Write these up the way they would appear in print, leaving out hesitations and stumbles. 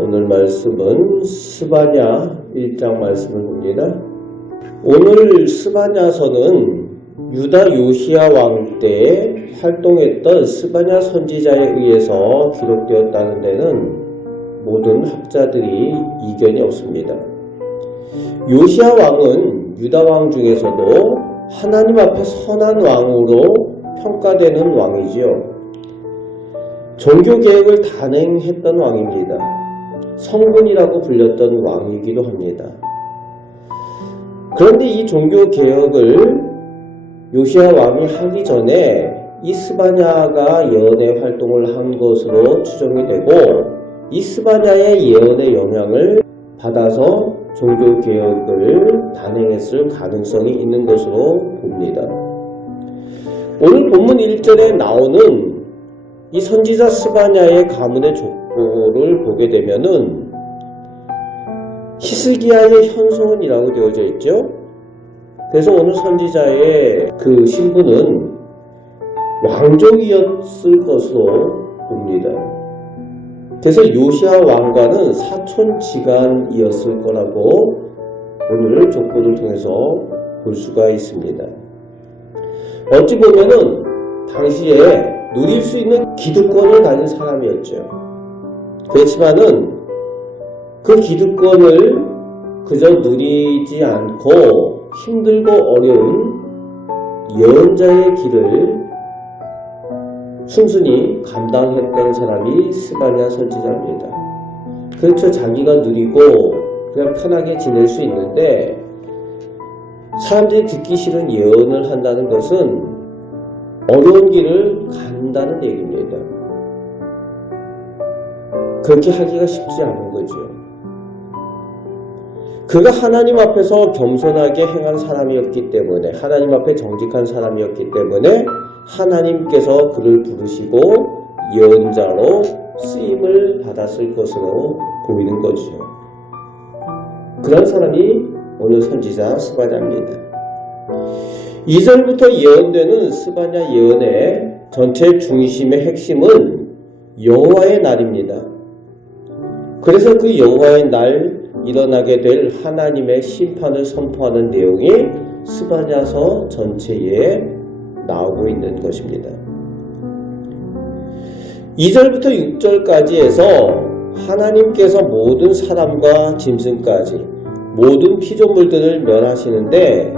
오늘 말씀은 스바냐 1장 말씀을 봅니다. 오늘 스바냐서는 유다 요시야 왕 때 활동했던 스바냐 선지자에 의해서 기록되었다는 데는 모든 학자들이 이견이 없습니다. 요시야 왕은 유다 왕 중에서도 하나님 앞에 선한 왕으로 평가되는 왕이지요. 종교개혁을 단행했던 왕입니다. 성군이라고 불렸던 왕이기도 합니다. 그런데 이 종교개혁을 요시야 왕이 하기 전에 이 스바냐가 예언의 활동을 한 것으로 추정이 되고, 이 스바냐의 예언의 영향을 받아서 종교개혁을 단행했을 가능성이 있는 것으로 봅니다. 오늘 본문 1절에 나오는 이 선지자 스바냐의 가문의 족보를 보게 되면은 히스기야의 현손이라고 되어져 있죠. 그래서 오늘 선지자의 그 신분은 왕족이었을 것으로 봅니다. 그래서 요시야 왕과는 사촌지간이었을 거라고 오늘 족보를 통해서 볼 수가 있습니다. 어찌 보면은 당시에 누릴 수 있는 기득권을 가진 사람이었죠. 그렇지만은 그 기득권을 그저 누리지 않고 힘들고 어려운 예언자의 길을 순순히 감당했던 사람이 스바냐 선지자입니다. 그렇죠. 자기가 누리고 그냥 편하게 지낼 수 있는데 사람들이 듣기 싫은 예언을 한다는 것은 어려운 길을 간다는 얘기입니다. 그렇게 하기가 쉽지 않은 거죠. 그가 하나님 앞에서 겸손하게 행한 사람이었기 때문에, 하나님 앞에 정직한 사람이었기 때문에 하나님께서 그를 부르시고 예언자로 쓰임을 받았을 것으로 보이는 거죠. 그런 사람이 오늘 선지자 스바냐입니다. 2절부터 예언되는 스바냐 예언의 전체 중심의 핵심은 여호와의 날입니다. 그래서 그 여호와의 날 일어나게 될 하나님의 심판을 선포하는 내용이 스바냐서 전체에 나오고 있는 것입니다. 2절부터 6절까지 해서 하나님께서 모든 사람과 짐승까지 모든 피조물들을 멸하시는데,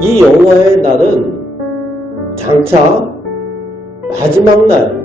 이 여호와의 날은 장차 마지막 날,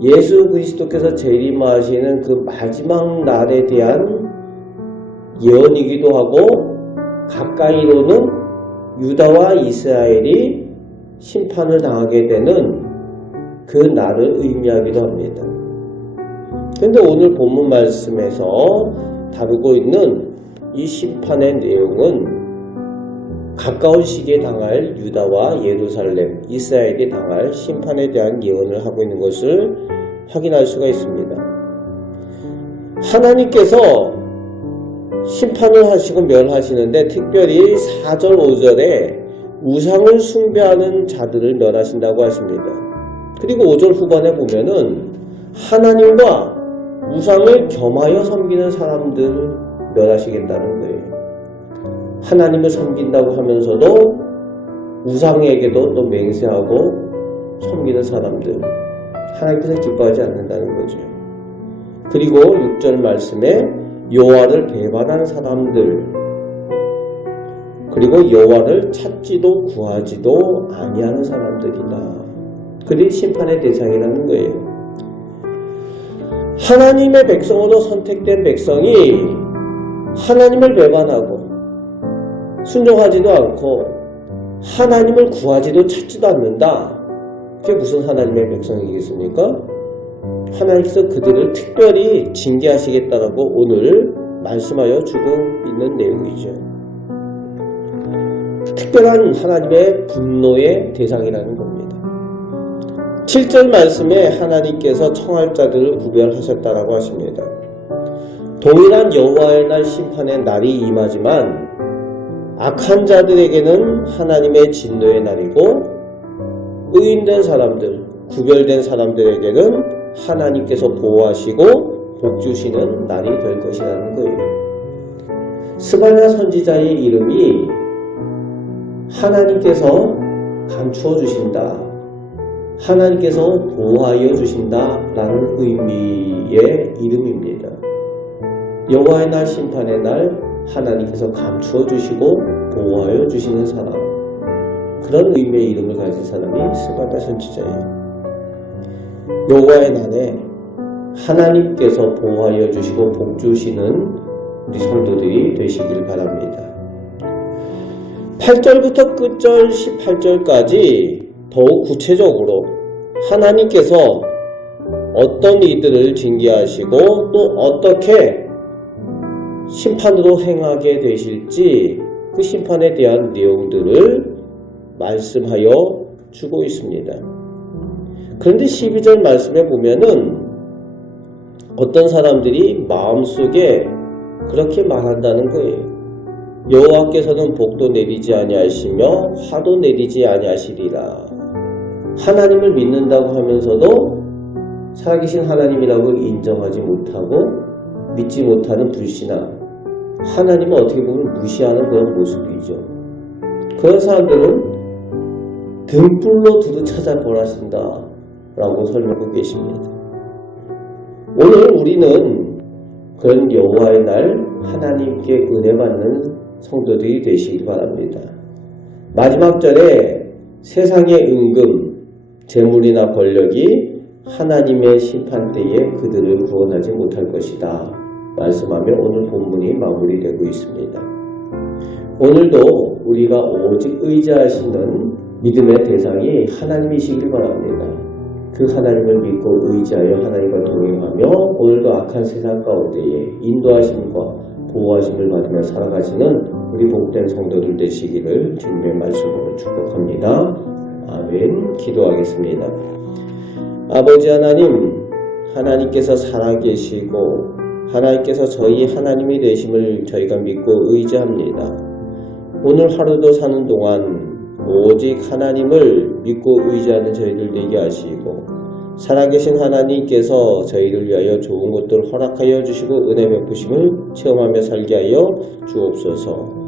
예수 그리스도께서 재림하시는 그 마지막 날에 대한 예언이기도 하고, 가까이로는 유다와 이스라엘이 심판을 당하게 되는 그 날을 의미하기도 합니다. 그런데 오늘 본문 말씀에서 다루고 있는 이 심판의 내용은 가까운 시기에 당할 유다와 예루살렘, 이스라엘이 당할 심판에 대한 예언을 하고 있는 것을 확인할 수가 있습니다. 하나님께서 심판을 하시고 멸하시는데 특별히 4절, 5절에 우상을 숭배하는 자들을 멸하신다고 하십니다. 그리고 5절 후반에 보면은 하나님과 우상을 겸하여 섬기는 사람들을 멸하시겠다는 거예요. 하나님을 섬긴다고 하면서도 우상에게도 또 맹세하고 섬기는 사람들, 하나님께서 기뻐하지 않는다는 거죠. 그리고 6절 말씀에 여호와를 배반한 사람들, 그리고 여호와를 찾지도 구하지도 아니하는 사람들이다. 그들이 심판의 대상이라는 거예요. 하나님의 백성으로 선택된 백성이 하나님을 배반하고 순종하지도 않고 하나님을 구하지도 찾지도 않는다. 그게 무슨 하나님의 백성이겠습니까? 하나님께서 그들을 특별히 징계하시겠다라고 오늘 말씀하여 주고 있는 내용이죠. 특별한 하나님의 분노의 대상이라는 겁니다. 7절 말씀에 하나님께서 청할 자들을 구별하셨다라고 하십니다. 동일한 여호와의 날 심판의 날이 임하지만 악한 자들에게는 하나님의 진노의 날이고 의인된 사람들, 구별된 사람들에게는 하나님께서 보호하시고 복주시는 날이 될 것이라는 거예요. 스바냐 선지자의 이름이 하나님께서 감추어 주신다, 하나님께서 보호하여 주신다 라는 의미의 이름입니다. 여호와의 날, 심판의 날 하나님께서 감추어 주시고 보호하여 주시는 사람, 그런 의미의 이름을 가진 사람이 스바냐 선지자예요. 여호와의 날에 하나님께서 보호하여 주시고 복 주시는 우리 성도들이 되시길 바랍니다. 8절부터 끝절 18절까지 더욱 구체적으로 하나님께서 어떤 이들을 징계하시고 또 어떻게 심판으로 행하게 되실지 그 심판에 대한 내용들을 말씀하여 주고 있습니다. 그런데 12절 말씀에 보면은 어떤 사람들이 마음속에 그렇게 말한다는 거예요. 여호와께서는 복도 내리지 아니하시며 화도 내리지 아니하시리라. 하나님을 믿는다고 하면서도 살아계신 하나님이라고 인정하지 못하고 믿지 못하는 불신앙, 하나님을 어떻게 보면 무시하는 그런 모습이죠. 그런 사람들은 등불로 두루 찾아보라신다 라고 설명하고 계십니다. 오늘 우리는 그런 여호와의 날 하나님께 은혜 받는 성도들이 되시기 바랍니다. 마지막 절에 세상의 은금, 재물이나 권력이 하나님의 심판 때에 그들을 구원하지 못할 것이다 말씀하며 오늘 본문이 마무리되고 있습니다. 오늘도 우리가 오직 의지하시는 믿음의 대상이 하나님이시길 바랍니다. 그 하나님을 믿고 의지하여 하나님과 동행하며 오늘도 악한 세상 가운데에 인도하심과 보호하심을 받으며 살아가시는 우리 복된 성도들 되시기를 주님의 말씀으로 축복합니다. 아멘. 기도하겠습니다. 아버지 하나님, 하나님께서 살아계시고 하나님께서 저희 하나님이 되심을 저희가 믿고 의지합니다. 오늘 하루도 사는 동안 오직 하나님을 믿고 의지하는 저희들 되게 하시고 살아계신 하나님께서 저희를 위하여 좋은 것들을 허락하여 주시고 은혜 베푸심을 체험하며 살게 하여 주옵소서.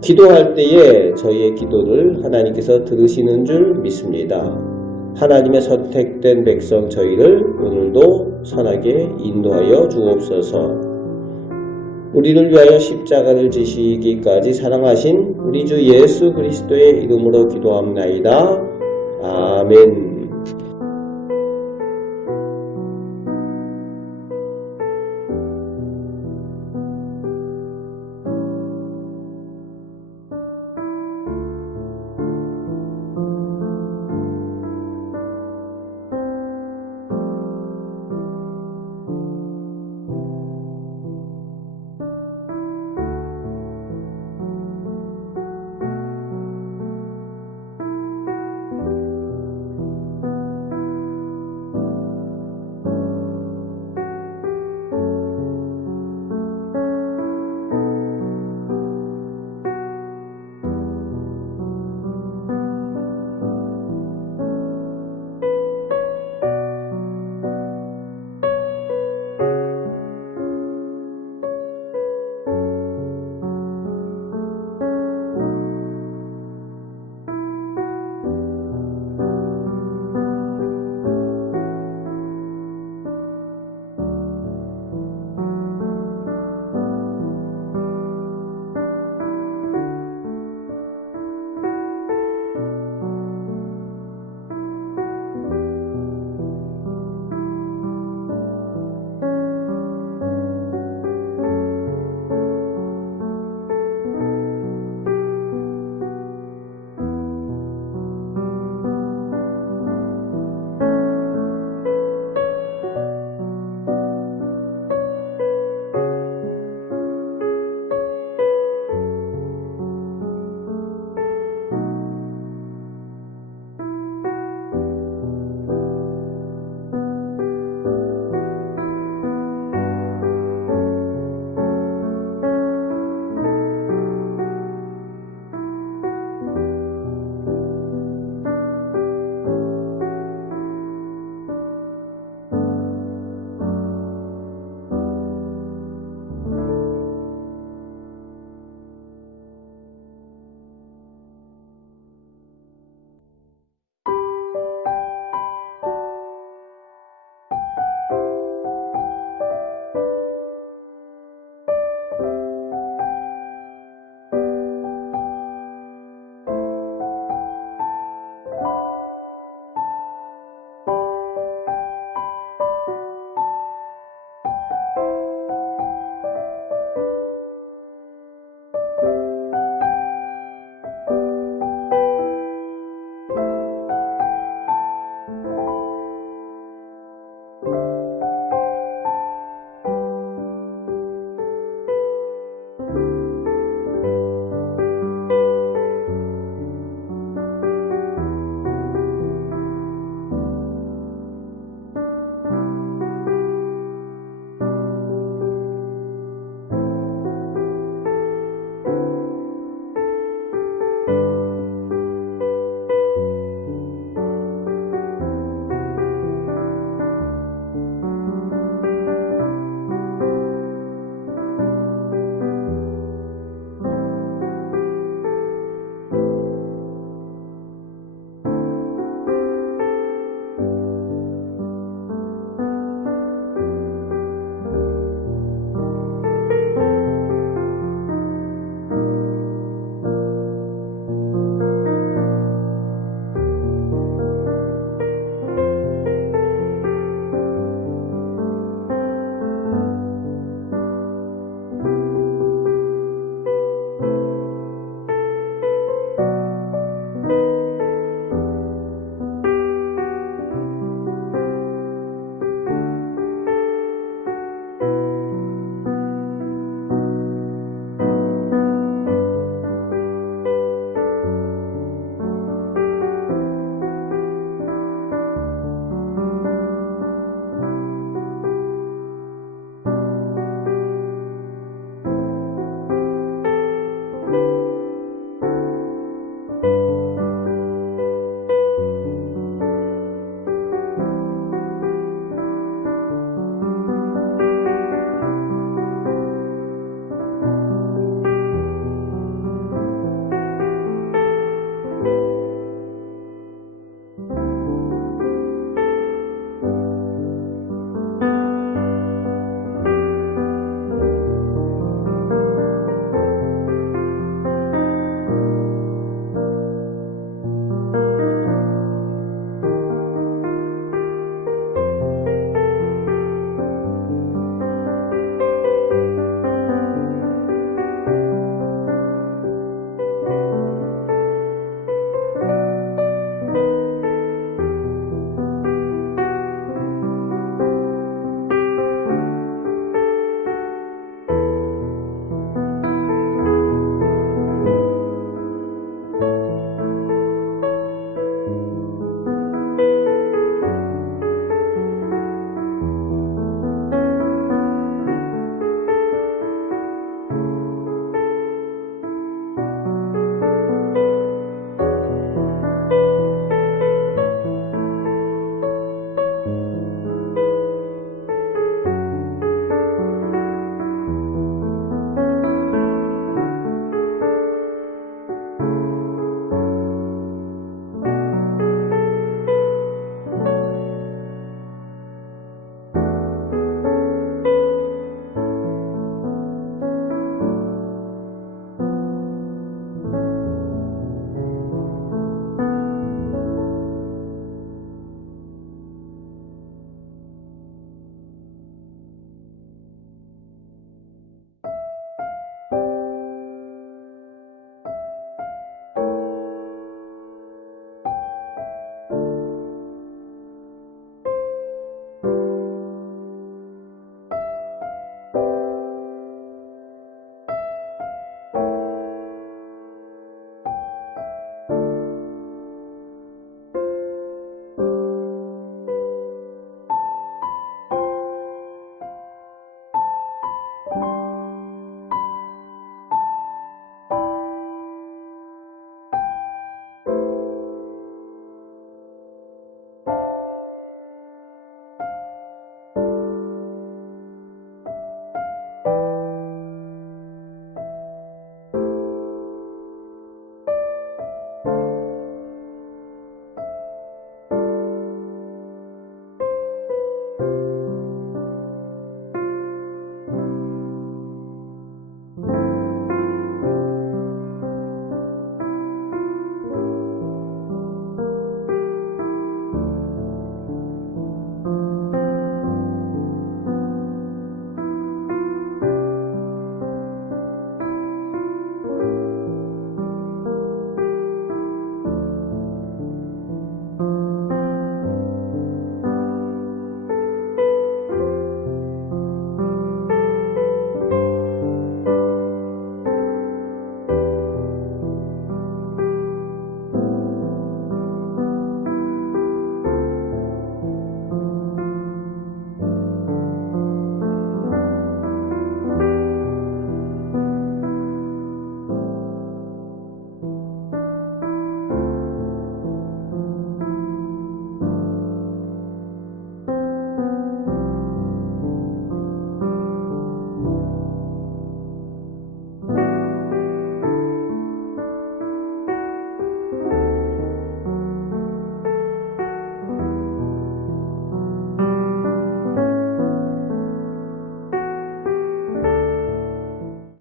기도할 때에 저희의 기도를 하나님께서 들으시는 줄 믿습니다. 하나님의 선택된 백성 저희를 오늘도 선하게 인도하여 주옵소서. 우리를 위하여 십자가를 지시기까지 사랑하신 우리 주 예수 그리스도의 이름으로 기도합나이다. 아멘.